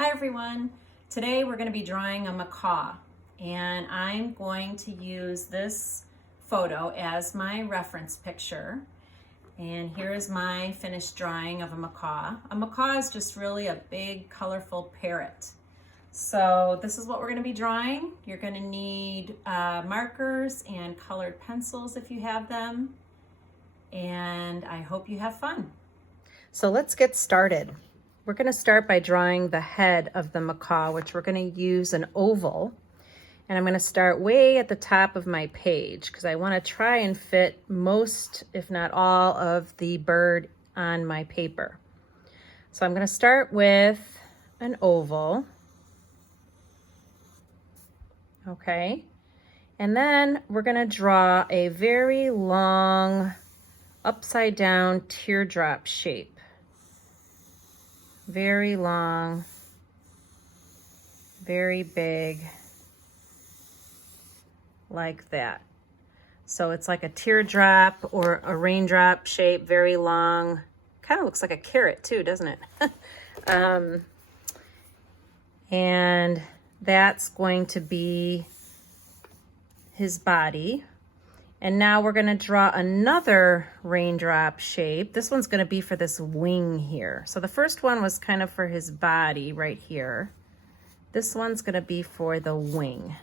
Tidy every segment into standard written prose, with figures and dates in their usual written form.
Hi everyone. Today we're going to be drawing a macaw, and I'm going to use this photo as my reference picture. And here is my finished drawing of a macaw. A macaw is just really a big colorful parrot. So this is what we're going to be drawing. You're going to need markers and colored pencils if you have them. And I hope you have fun. So let's get started. We're going to start by drawing the head of the macaw, which we're going to use an oval. And I'm going to start way at the top of my page because I want to try and fit most, if not all, of the bird on my paper. So I'm going to start with an oval. Okay. And then we're going to draw a very long upside down teardrop shape. Very long, very big, like that. So it's like a teardrop or a raindrop shape, very long. Kind of looks like a carrot too, doesn't it? And that's going to be his body. And now we're going to draw another raindrop shape. This one's going to be for this wing here. So the first one was kind of for his body right here. This one's going to be for the wing.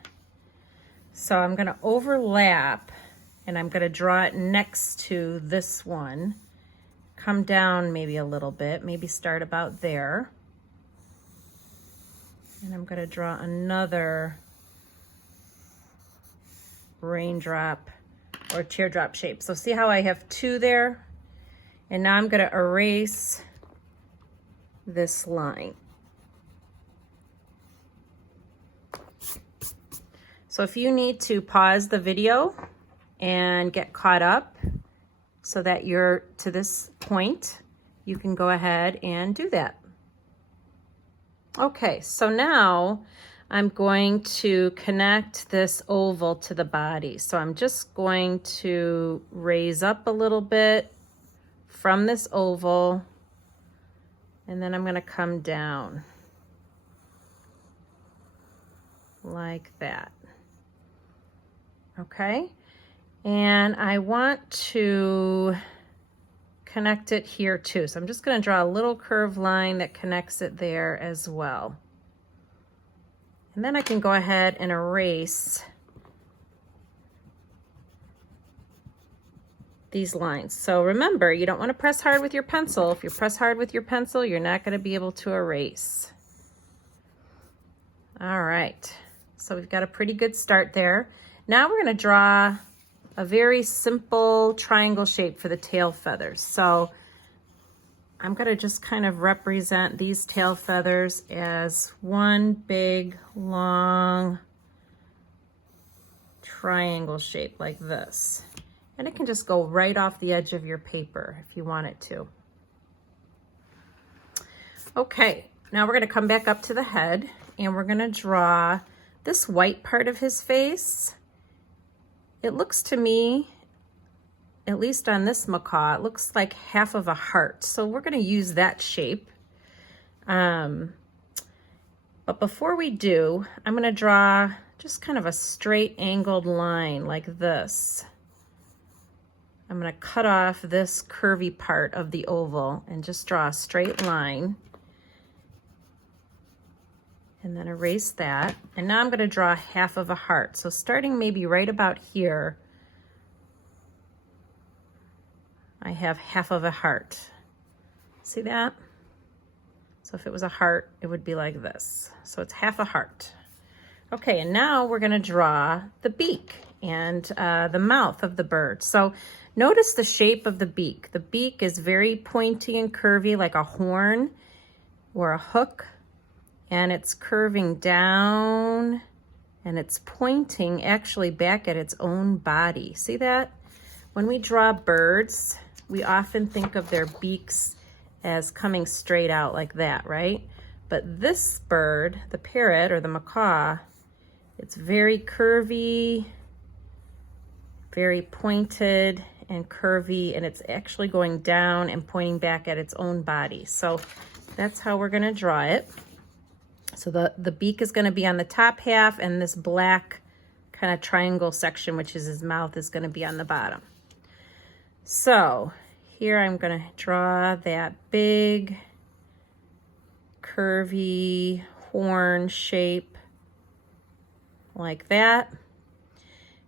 So I'm going to overlap and I'm going to draw it next to this one. Come down maybe a little bit, maybe start about there. And I'm going to draw another raindrop or teardrop shape. So see how I have two there? And now I'm going to erase this line. So if you need to pause the video and get caught up so that you're to this point, you can go ahead and do that. Okay, so now I'm going to connect this oval to the body. So I'm just going to raise up a little bit from this oval, and then I'm going to come down like that. Okay, and I want to connect it here too. So I'm just going to draw a little curved line that connects it there as well. And then I can go ahead and erase these lines. So remember, you don't want to press hard with your pencil. If you press hard with your pencil, you're not going to be able to erase. All right, so we've got a pretty good start there. Now we're going to draw a very simple triangle shape for the tail feathers. So I'm going to just kind of represent these tail feathers as one big, long triangle shape like this. And it can just go right off the edge of your paper if you want it to. Okay, now we're going to come back up to the head and we're going to draw this white part of his face. It looks to me, at least on this macaw, it looks like half of a heart. So we're going to use that shape. But before we do, I'm going to draw just kind of a straight angled line like this. I'm going to cut off this curvy part of the oval and just draw a straight line. And then erase that. And now I'm going to draw half of a heart. So starting maybe right about here, I have half of a heart. See that? So if it was a heart, it would be like this. So it's half a heart. Okay, and now we're going to draw the beak and the mouth of the bird. So notice the shape of the beak. The beak is very pointy and curvy like a horn or a hook. And it's curving down and it's pointing actually back at its own body. See that? When we draw birds, we often think of their beaks as coming straight out like that, right? But this bird, the parrot or the macaw, it's very curvy, very pointed and curvy, and it's actually going down and pointing back at its own body. So that's how we're going to draw it. So the beak is going to be on the top half, and this black kind of triangle section, which is his mouth, is going to be on the bottom. So here I'm going to draw that big curvy horn shape like that.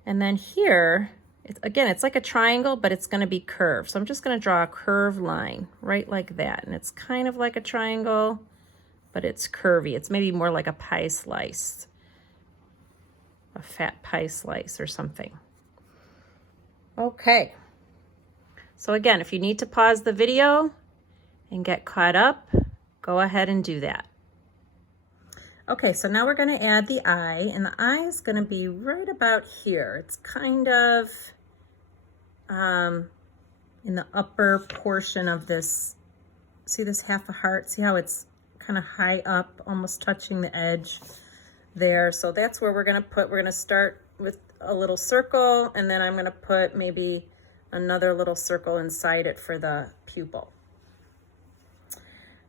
And then here, again, it's like a triangle, but it's going to be curved. So I'm just going to draw a curved line right like that. And it's kind of like a triangle, but it's curvy. It's maybe more like a pie slice, a fat pie slice or something. Okay. So again, if you need to pause the video and get caught up, go ahead and do that. Okay, so now we're going to add the eye, and the eye is going to be right about here. It's kind of in the upper portion of this. See this half a heart? See how it's kind of high up, almost touching the edge there. So that's where we're going to start with a little circle, and then I'm going to put maybe another little circle inside it for the pupil.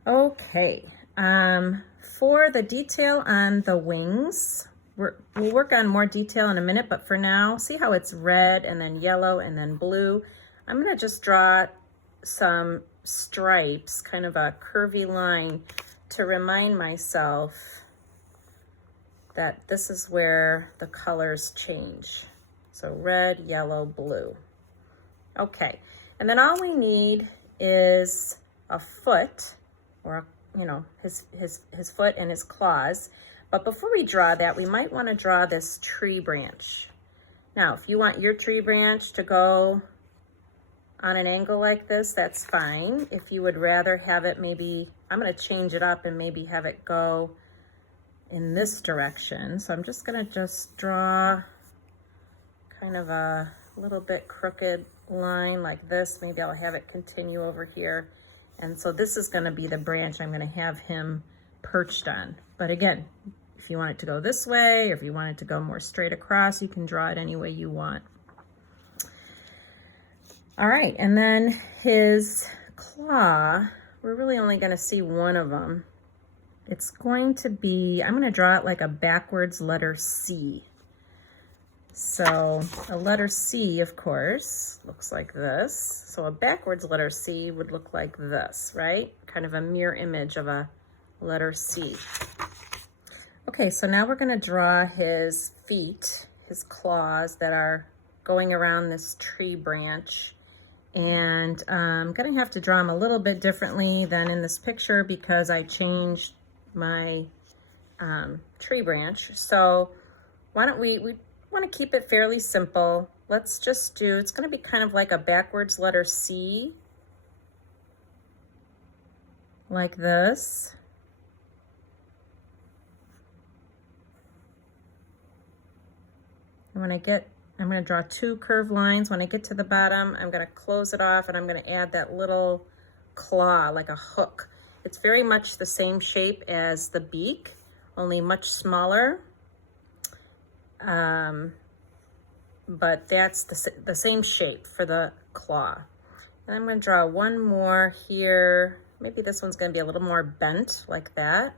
Okay. For the detail on the wings, we'll work on more detail in a minute, but for now, see how it's red and then yellow and then blue? I'm going to just draw some stripes, kind of a curvy line, to remind myself that this is where the colors change. So red, yellow, blue. Okay, and then all we need is a foot, or his foot and his claws. But before we draw that, we might want to draw this tree branch. Now, if you want your tree branch to go on an angle like this, that's fine. If you would rather have it, maybe, I'm going to change it up and maybe have it go in this direction. So I'm just going to draw kind of a little bit crooked line like this. Maybe I'll have it continue over here. And so this is going to be the branch I'm going to have him perched on. But again, if you want it to go this way, or if you want it to go more straight across, you can draw it any way you want. All right, and then his claw, we're really only going to see one of them. It's going to be, I'm going to draw it like a backwards letter C. So a letter C, of course, looks like this. So a backwards letter C would look like this, right? Kind of a mirror image of a letter C. Okay, so now we're going to draw his feet, his claws that are going around this tree branch. And I'm going to have to draw them a little bit differently than in this picture because I changed my tree branch. So why don't we want to keep it fairly simple. Let's just do, it's going to be kind of like a backwards letter C, like this. And when I get, I'm going to draw two curved lines. When I get to the bottom, I'm going to close it off and I'm going to add that little claw, like a hook. It's very much the same shape as the beak, only much smaller. But that's the same shape for the claw. And I'm going to draw one more here. Maybe this one's going to be a little more bent like that.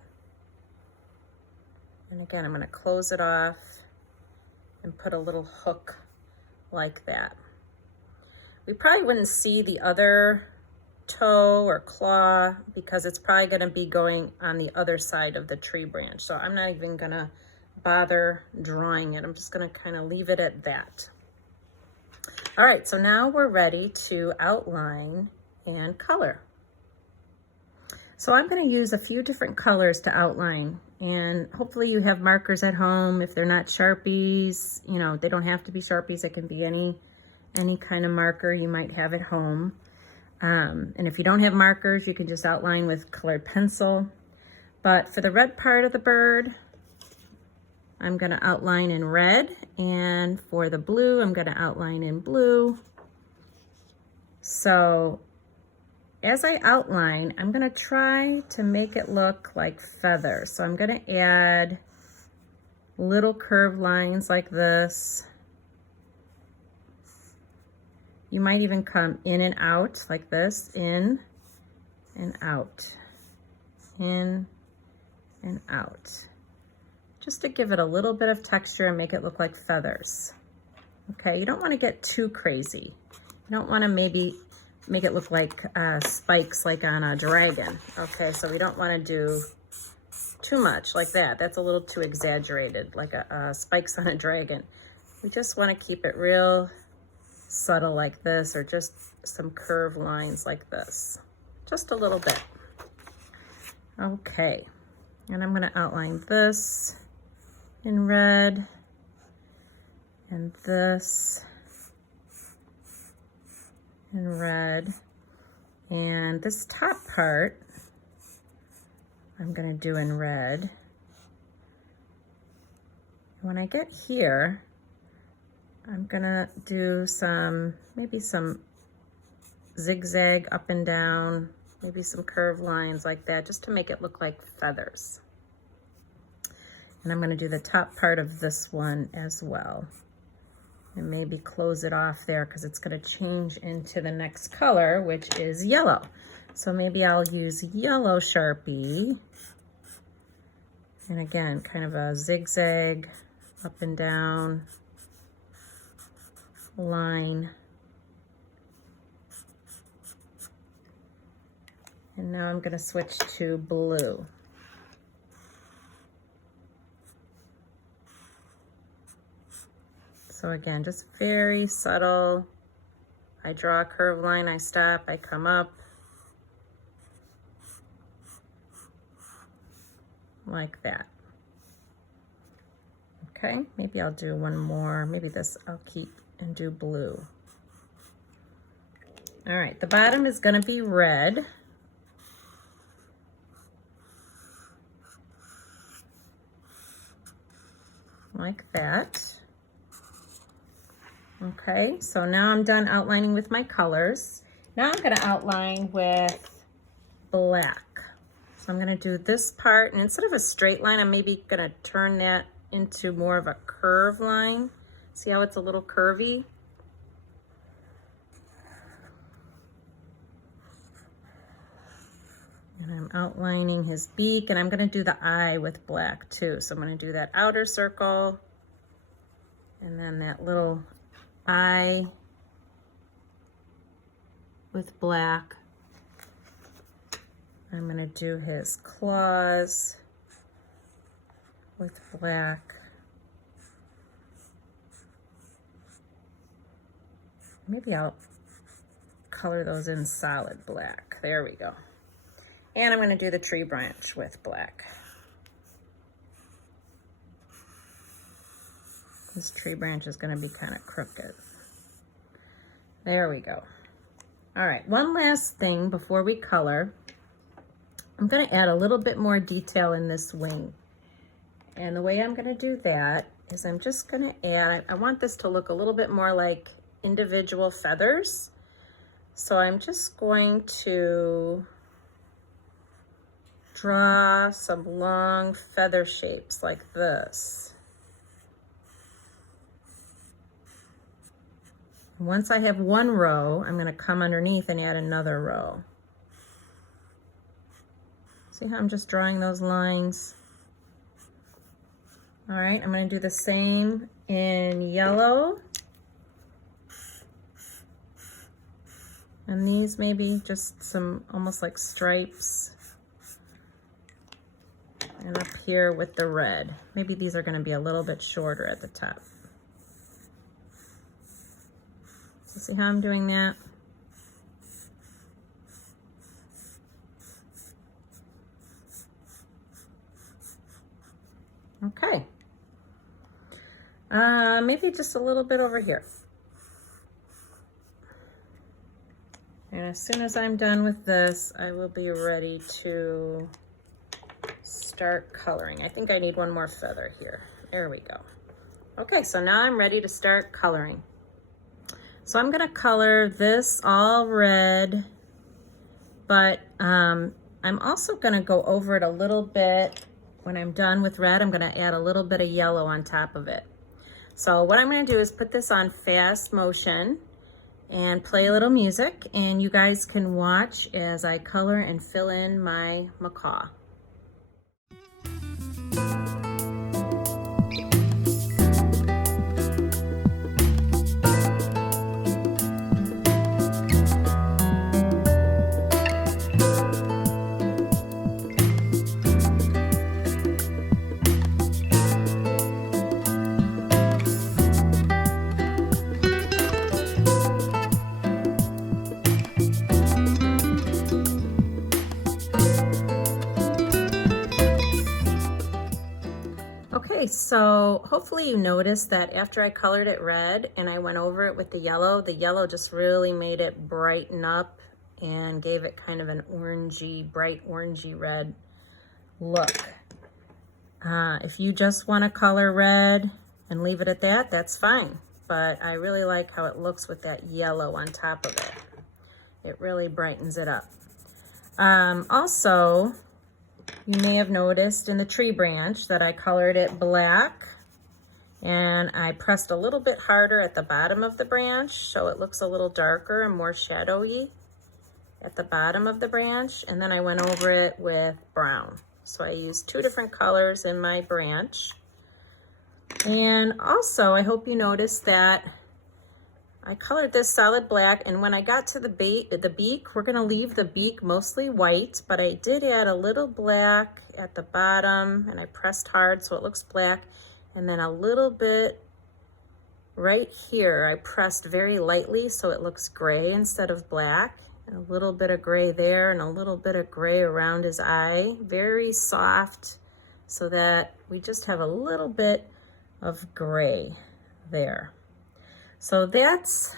And again, I'm going to close it off and put a little hook like that. We probably wouldn't see the other toe or claw because it's probably going to be going on the other side of the tree branch. So I'm not even going to bother drawing it. I'm just going to kind of leave it at that. All right, so now we're ready to outline and color. So I'm going to use a few different colors to outline, and hopefully you have markers at home. If they're not Sharpies, you know, they don't have to be Sharpies. It can be any kind of marker you might have at home. And if you don't have markers, you can just outline with colored pencil. But for the red part of the bird, I'm going to outline in red, and for the blue, I'm going to outline in blue. So as I outline, I'm going to try to make it look like feathers. So I'm going to add little curved lines like this. You might even come in and out like this, in and out, in and out, just to give it a little bit of texture and make it look like feathers. Okay, you don't want to get too crazy. You don't want to maybe make it look like spikes like on a dragon. Okay, so we don't want to do too much like that. That's a little too exaggerated, like a spikes on a dragon. We just want to keep it real subtle like this, or just some curved lines like this. Just a little bit. Okay, and I'm going to outline this in red, and this in red, and this top part I'm going to do in red. When I get here, I'm going to do maybe some zigzag up and down, maybe some curved lines like that, just to make it look like feathers. And I'm going to do the top part of this one as well. And maybe close it off there because it's going to change into the next color, which is yellow. So maybe I'll use yellow Sharpie. And again, kind of a zigzag up and down line. And now I'm going to switch to blue. So again, just very subtle. I draw a curved line, I stop, I come up. Like that. Okay, maybe I'll do one more. Maybe this I'll keep and do blue. All right, the bottom is going to be red. Like that. Okay, so now I'm done outlining with my colors. Now I'm going to outline with black. So I'm going to do this part, and instead of a straight line, I'm maybe going to turn that into more of a curved line. See how it's a little curvy? And I'm outlining his beak, and I'm going to do the eye with black too. So I'm going to do that outer circle, and then that little eye with black. I'm going to do his claws with black. Maybe I'll color those in solid black. There we go. And I'm going to do the tree branch with black. This tree branch is going to be kind of crooked. There we go. All right, one last thing before we color. I'm going to add a little bit more detail in this wing. And the way I'm going to do that is I'm just going to add, I want this to look a little bit more like individual feathers. So I'm just going to draw some long feather shapes like this. Once I have one row, I'm going to come underneath and add another row. See how I'm just drawing those lines? All right, I'm going to do the same in yellow. And these maybe just some almost like stripes. And up here with the red. Maybe these are going to be a little bit shorter at the top. So see how I'm doing that? Okay. Maybe just a little bit over here. And as soon as I'm done with this, I will be ready to start coloring. I think I need one more feather here. There we go. Okay, so now I'm ready to start coloring. So I'm gonna color this all red, but I'm also gonna go over it a little bit. When I'm done with red, I'm gonna add a little bit of yellow on top of it. So what I'm gonna do is put this on fast motion and play a little music, and you guys can watch as I color and fill in my macaw. Okay, so hopefully you noticed that after I colored it red and I went over it with the yellow just really made it brighten up and gave it kind of an orangey, bright orangey red look. If you just want to color red and leave it at that, that's fine. But I really like how it looks with that yellow on top of it. It really brightens it up. Also, you may have noticed in the tree branch that I colored it black, and I pressed a little bit harder at the bottom of the branch so it looks a little darker and more shadowy at the bottom of the branch, and then I went over it with brown. So I used 2 different colors in my branch. And also, I hope you noticed that I colored this solid black, and when I got to the beak, we're gonna leave the beak mostly white, but I did add a little black at the bottom, and I pressed hard so it looks black, and then a little bit right here, I pressed very lightly so it looks gray instead of black, and a little bit of gray there, and a little bit of gray around his eye, very soft, so that we just have a little bit of gray there. So that's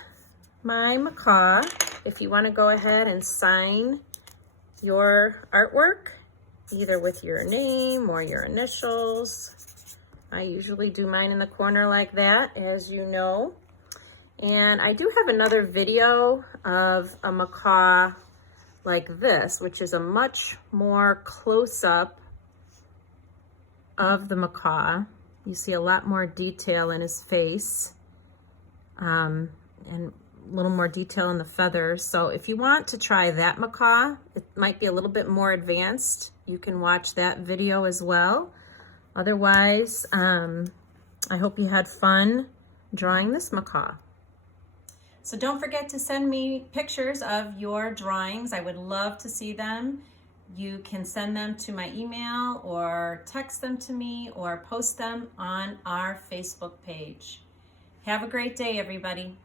my macaw. If you want to go ahead and sign your artwork, either with your name or your initials, I usually do mine in the corner like that, as you know. And I do have another video of a macaw like this, which is a much more close-up of the macaw. You see a lot more detail in his face. And a little more detail in the feathers. So if you want to try that macaw, it might be a little bit more advanced. You can watch that video as well. Otherwise, I hope you had fun drawing this macaw. So don't forget to send me pictures of your drawings. I would love to see them. You can send them to my email or text them to me or post them on our Facebook page. Have a great day, everybody.